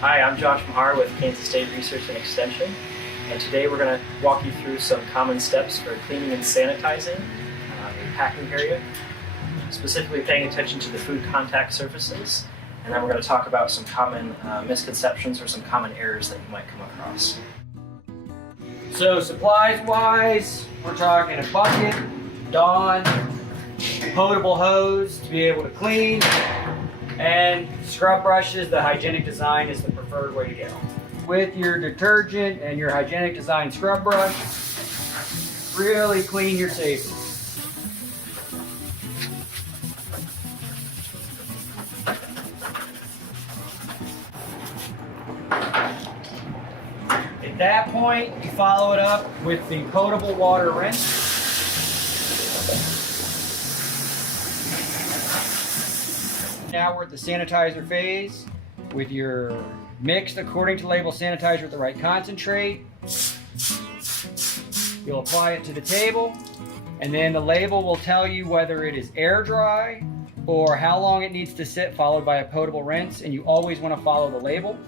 Hi, I'm Josh Mahar with Kansas State Research and Extension, and today we're going to walk you through some common steps for cleaning and sanitizing your packing area, specifically paying attention to the food contact surfaces, and then we're going to talk about some common misconceptions or some common errors that you might come across. So supplies-wise, we're talking a bucket, Dawn, potable hose to be able to clean, and scrub brushes. The hygienic design is the preferred way to go. With your detergent and your hygienic design scrub brush, really clean your table. At that point, you follow it up with the potable water rinse. Now we're at the sanitizer phase with your mixed according to label sanitizer with the right concentrate. You'll apply it to the table, and then the label will tell you whether it is air dry or how long it needs to sit, followed by a potable rinse, and you always want to follow the label.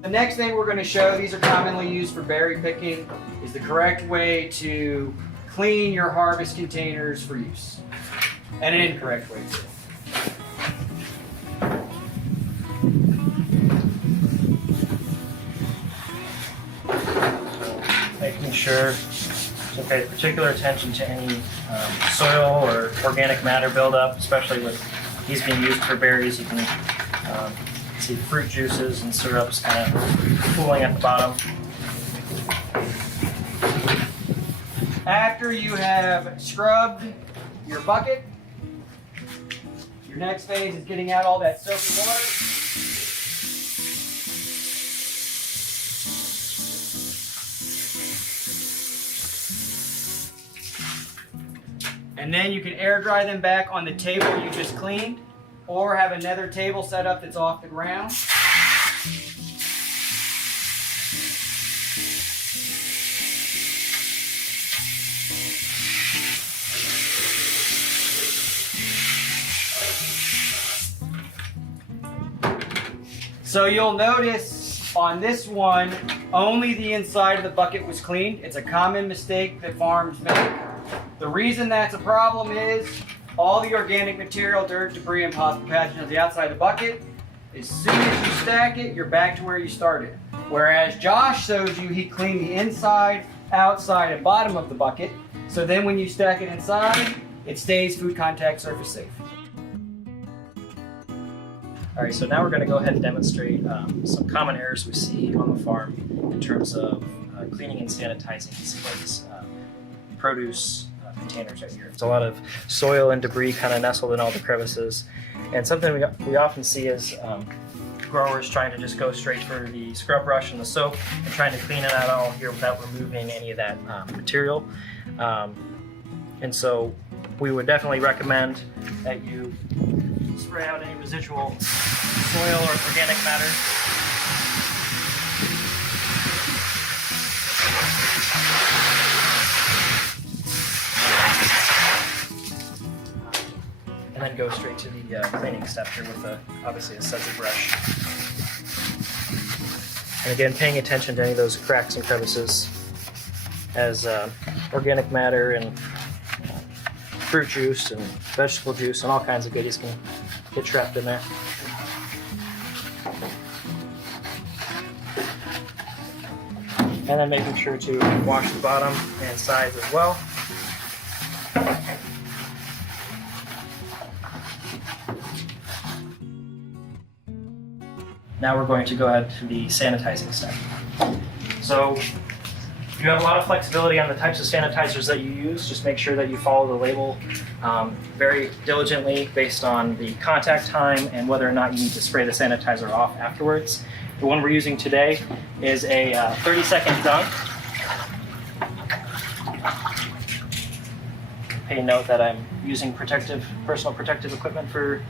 The next thing we're going to show, these are commonly used for berry picking, is the correct way to clean your harvest containers for use. And an incorrect way too. Making sure to pay particular attention to any soil or organic matter buildup, especially with these being used for berries. You can see fruit juices and syrups kind of pooling at the bottom. After you have scrubbed your bucket, your next phase is getting out all that soapy water. And then you can air dry them back on the table you just cleaned, or have another table set up that's off the ground. So you'll notice on this one, only the inside of the bucket was cleaned. It's a common mistake that farms make. The reason that's a problem is all the organic material, dirt, debris, and possible pathogens on the outside of the bucket, as soon as you stack it, you're back to where you started. Whereas Josh showed you he cleaned the inside, outside, and bottom of the bucket. So then when you stack it inside, it stays food contact surface safe. All right, so now we're going to go ahead and demonstrate some common errors we see on the farm in terms of cleaning and sanitizing these produce containers right here. There's a lot of soil and debris kind of nestled in all the crevices, and something we often see is growers trying to just go straight for the scrub brush and the soap and trying to clean it out all here without removing any of that material. And so we would definitely recommend that you spray out any residual soil or organic matter. And then go straight to the cleaning step here with obviously a sudsy brush. And again, paying attention to any of those cracks and crevices as organic matter and fruit juice and vegetable juice and all kinds of goodies can get trapped in there. And then making sure to wash the bottom and sides as well. Now we're going to go ahead to the sanitizing step. So you have a lot of flexibility on the types of sanitizers that you use. Just make sure that you follow the label very diligently based on the contact time and whether or not you need to spray the sanitizer off afterwards. The one we're using today is a 30-second dunk. Pay note that I'm using personal protective equipment for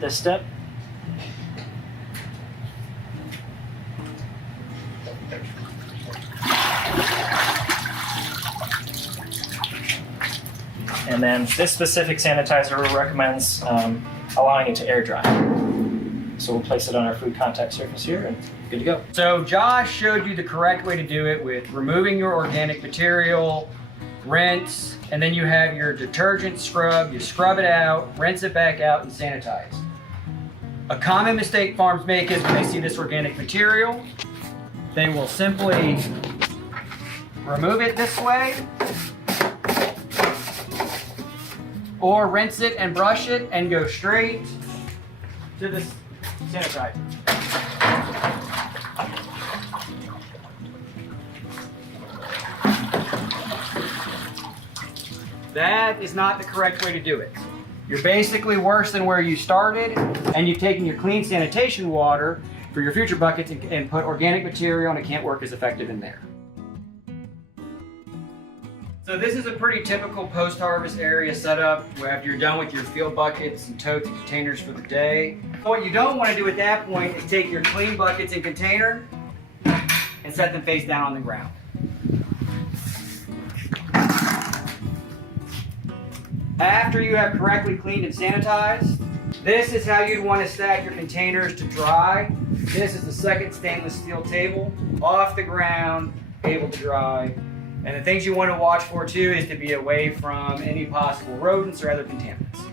this step. And then this specific sanitizer recommends allowing it to air dry. So we'll place it on our food contact surface here and good to go. So Josh showed you the correct way to do it with removing your organic material, rinse, and then you have your detergent scrub. You scrub it out, rinse it back out, and sanitize. A common mistake farms make is when they see this organic material, they will simply remove it this way, or rinse it and brush it and go straight to the sanitizer. That is not the correct way to do it. You're basically worse than where you started, and you've taken your clean sanitation water for your future buckets and put organic material, and it can't work as effective in there. So this is a pretty typical post-harvest area setup where after you're done with your field buckets and totes and containers for the day. What you don't want to do at that point is take your clean buckets and container and set them face down on the ground. After you have correctly cleaned and sanitized, this is how you'd want to stack your containers to dry. This is the second stainless steel table, off the ground, able to dry. And the things you want to watch for too is to be away from any possible rodents or other contaminants.